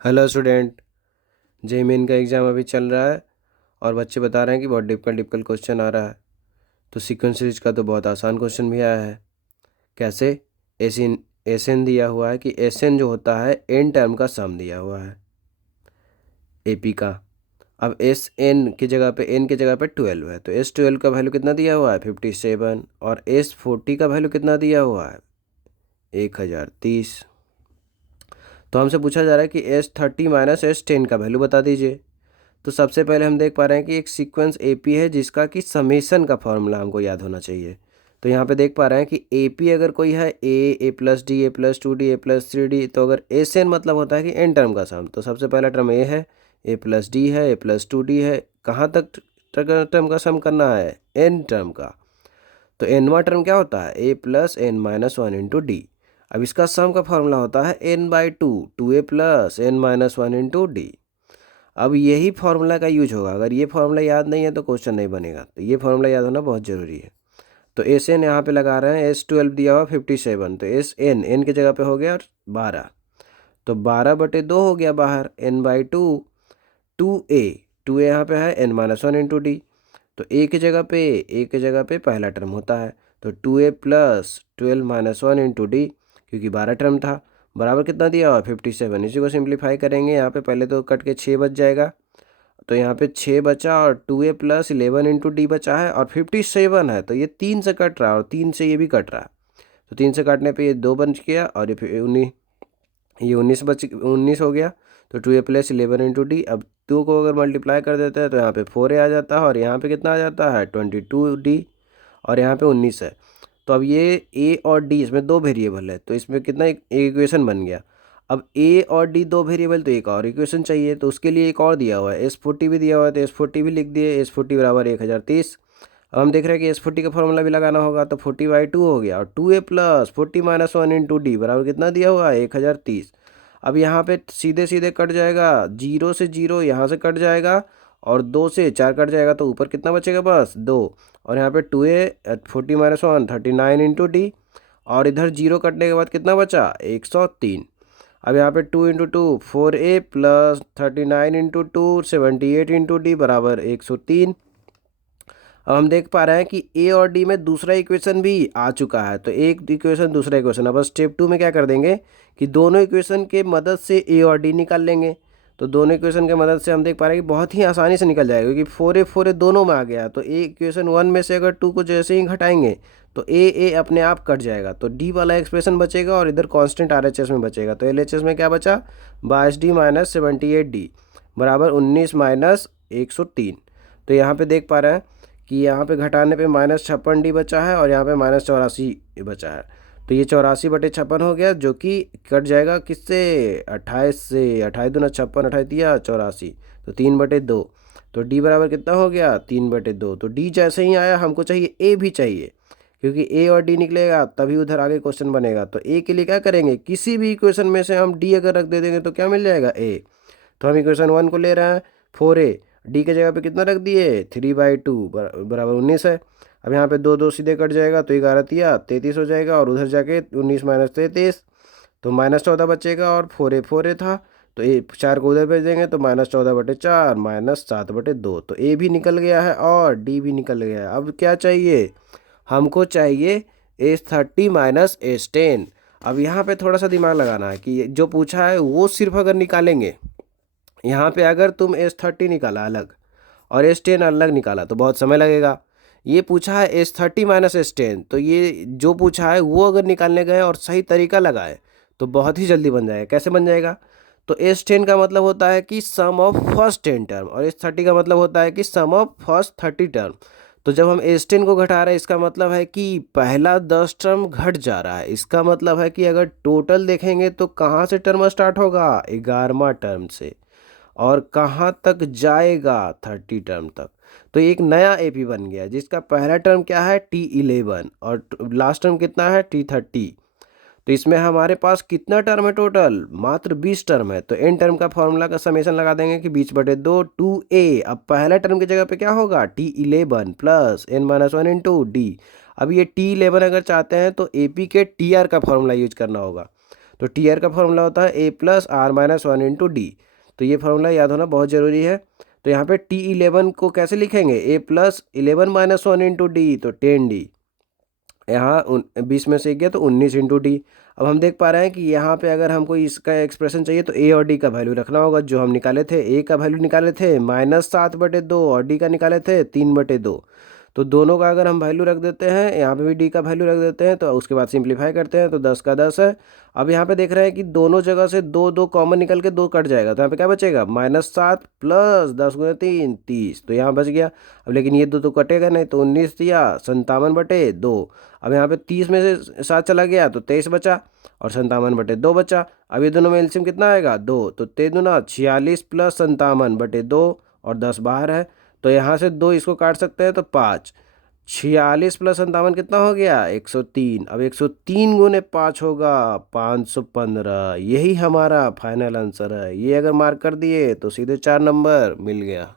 Hello student. JEE main का exam अभी चल रहा है और बच्चे बता रहे हैं कि बहुत डिफिकल्ट डिफिकल्ट क्वेश्चन आ रहा है। तो सीक्वेंस सीरीज का तो बहुत आसान क्वेश्चन भी आया है। कैसे? एस एन दिया हुआ है कि एस एन जो होता है एन टर्म का सम दिया हुआ है एपी का। अब एस एन की जगह पे एन की जगह पे 12 है, तो एस 12 का वैल्यू कितना दिया हुआ है 57, और एस 40 का वैल्यू कितना दिया हुआ है 1030। तो हमसे पूछा जा रहा है कि एस 30 माइनस एस 10 का वैल्यू बता दीजिए। तो सबसे पहले हम देख पा रहे हैं कि एक सीक्वेंस एपी है जिसका कि समेशन का फॉर्मूला हमको याद होना चाहिए। तो यहाँ पे देख पा रहे हैं कि एपी अगर कोई है A plus D A plus 2 D A plus 3 D, तो अगर एस एन मतलब होता है कि एन टर्म का सम। तो सबसे पहला टर्म ए है, ए प्लस डी है, ए प्लस 2 डी है। कहाँ तक टर्म का सम करना है? एन टर्म का। तो एनवा टर्म क्या होता है? A plus N minus one into D. अब इसका सम का फॉर्मूला होता है N by two A plus N minus one into D. अब यही फार्मूला का यूज होगा। अगर ये फार्मूला याद नहीं है तो क्वेश्चन नहीं बनेगा। तो ये फार्मूला याद होना बहुत ज़रूरी है। तो एस एन यहाँ पे लगा रहे हैं, एस 12 दिया हुआ 57, तो एस एन एन की जगह पे हो गया 12। तो 12/2 हो गया बाहर, n by two. Two a यहाँ पे है n minus one into D. तो ए की जगह पे पहला टर्म होता है, तो 2a plus 12 minus one into D, क्योंकि 12 टर्म था, बराबर कितना दिया हुआ 57। इसी को सिंप्लीफाई करेंगे, यहाँ पे पहले तो कट के 6 बच जाएगा। तो यहाँ पे 6 बचा और 2a प्लस 11 इंटू डी बचा है, और 57 है तो ये 3 से कट रहा है और 3 से ये भी कट रहा है। तो 3 से काटने पे ये 2 बच गया और ये फिर 19, ये 19 हो गया। तो 2a प्लस 11 इंटू डी। अब 2 को अगर मल्टीप्लाई कर देते हैं तो यहाँ पे 4a आ जाता है, और यहाँ पे कितना आ जाता है 22d, और यहाँ पे 19 है। तो अब ये ए और डी, इसमें दो वेरिएबल है, तो इसमें कितना एक इक्वेशन बन गया। अब ए और डी दो वेरिएबल, तो एक और इक्वेशन चाहिए, तो उसके लिए एक और दिया हुआ है, S40 भी दिया हुआ है, तो S40 भी लिख दिए। S40 बराबर 1030। अब हम देख रहे हैं कि S40 का फॉर्मूला भी लगाना होगा, तो 40/2 हो गया, और 2a plus 40 minus one into D बराबर कितना दिया हुआ है 1030। अब यहाँ पे सीधे सीधे कट जाएगा, 0 से 0 यहाँ से कट जाएगा, और 2 से 4 कट जाएगा, तो ऊपर कितना बचेगा बस 2। और यहाँ पे 2a 40 minus one 39 into D, और इधर 0 कटने के बाद कितना बचा 103। अब यहाँ पे 2 into two 4a plus 39 into two 78 into D बराबर 103। अब हम देख पा रहे हैं कि ए और डी में दूसरा इक्वेशन भी आ चुका है, तो एक इक्वेशन दूसरा इक्वेशन। अब स्टेप 2 में क्या कर देंगे कि दोनों इक्वेशन के मदद से ए और डी निकाल लेंगे। तो दोनों इक्वेशन के मदद से हम देख पा रहे हैं कि बहुत ही आसानी से निकल जाएगा, क्योंकि 4a दोनों में आ गया। तो ए इक्वेशन 1 में से अगर 2 को जैसे ही घटाएंगे तो ए अपने आप कट जाएगा, तो डी वाला एक्सप्रेशन बचेगा, और इधर कांस्टेंट RHS में बचेगा। तो LHS में क्या बचा 22d माइनस 78d बराबर 19 माइनस 103। तो यहाँ पे देख पा रहे हैं कि यहाँ पे घटाने पे -56d बचा है, और यहाँ पे -84 बचा है। तो ये 84/56 हो गया, जो कि कट जाएगा किससे 28 से। 28 दूना 56, 28 दिया 84, तो 3/2। तो डी बराबर कितना हो गया 3/2। तो डी जैसे ही आया हमको चाहिए ए भी चाहिए, क्योंकि ए और डी निकलेगा तभी उधर आगे क्वेश्चन बनेगा। तो ए के लिए क्या करेंगे, किसी भी इक्वेशन में से हम डी अगर रख दे देंगे तो क्या मिल जाएगा ए। तो हम इक्वेशन 1 को ले रहे हैं 4a, डी के जगह पे कितना रख दिए 3/2 बराबर 19 है। अब यहाँ पे 2 2 सीधे कट जाएगा, तो 11 तिया 33 हो जाएगा, और उधर जाके 19 माइनस 33, तो -14 बचेगा, और 4a था, तो ए 4 को उधर भेज देंगे, तो -14/4 -7/2। तो ए भी निकल गया है और डी भी निकल गया है। अब क्या चाहिए हमको, चाहिए S30 माइनस S10। अब यहाँ पे थोड़ा सा दिमाग लगाना है कि जो पूछा है वो सिर्फ अगर निकालेंगे, यहाँ पे अगर तुम S30 निकाला अलग और S10 अलग निकाला तो बहुत समय लगेगा। ये पूछा है S30 माइनस S10, तो ये जो पूछा है वो अगर निकालने गए और सही तरीका लगाए तो बहुत ही जल्दी बन जाएगा। कैसे बन जाएगा? तो S10 का मतलब होता है कि सम ऑफ फर्स्ट 10 टर्म, और S30 का मतलब होता है कि सम ऑफ फर्स्ट 30 टर्म। तो जब हम S10 को घटा रहे हैं, इसका मतलब है कि पहला 10 टर्म घट जा रहा है। इसका मतलब है कि अगर टोटल देखेंगे तो कहाँ से टर्म स्टार्ट होगा 11वां टर्म से, और कहाँ तक जाएगा 30 टर्म तक। तो एक नया एपी बन गया, जिसका पहला टर्म क्या है T11, और लास्ट टर्म कितना है T30। तो इसमें हमारे पास कितना टर्म है टोटल, मात्र 20 टर्म है। तो एन टर्म का फॉर्मूला का समेशन लगा देंगे कि 20/2 2a। अब पहला टर्म की जगह पे क्या होगा T11 plus n minus one into D. अब ये T11 अगर चाहते हैं तो एपी के TR का फॉर्मूला यूज करना होगा। तो टी आर का फॉर्मूला होता है A plus R minus one into D. तो ये फॉर्मूला याद होना बहुत ज़रूरी है। तो यहाँ पे T11 को कैसे लिखेंगे, A plus 11 minus one into D, तो 10D। यहाँ 20 में से एक गया तो 19 इंटू डी। अब हम देख पा रहे हैं कि यहाँ पे अगर हमको इसका एक्सप्रेशन चाहिए तो ए और डी का वैल्यू रखना होगा। जो हम निकाले थे, ए का वैल्यू निकाले थे -7/2 और डी का निकाले थे 3/2। तो दोनों का अगर हम वैल्यू रख देते हैं, यहाँ पे भी डी का वैल्यू रख देते हैं, तो उसके बाद सिंप्लीफाई करते हैं तो 10 का 10 है। अब यहाँ पे देख रहे हैं कि दोनों जगह से दो दो कॉमन निकल के 2 कट जाएगा, तो यहाँ पे क्या बचेगा, -7 प्लस 10 × 3 30, तो यहाँ बच गया। अब लेकिन ये दो तो कटेगा नहीं, तो 19 दिया 57/2। अब यहाँ पे 30 में से 7 चला गया तो 23 बचा और 57/2 बचा। अब ये दोनों में एलसीएम कितना आएगा, 2, तो 3 दूना 46 प्लस 57/2 और 10 बाहर है, तो यहाँ से 2 इसको काट सकते हैं तो 5। 46 प्लस 57 कितना हो गया, 103। अब 103 गुने 5 होगा 515। यही हमारा फाइनल आंसर है। ये अगर मार्क कर दिए तो सीधे 4 नंबर मिल गया।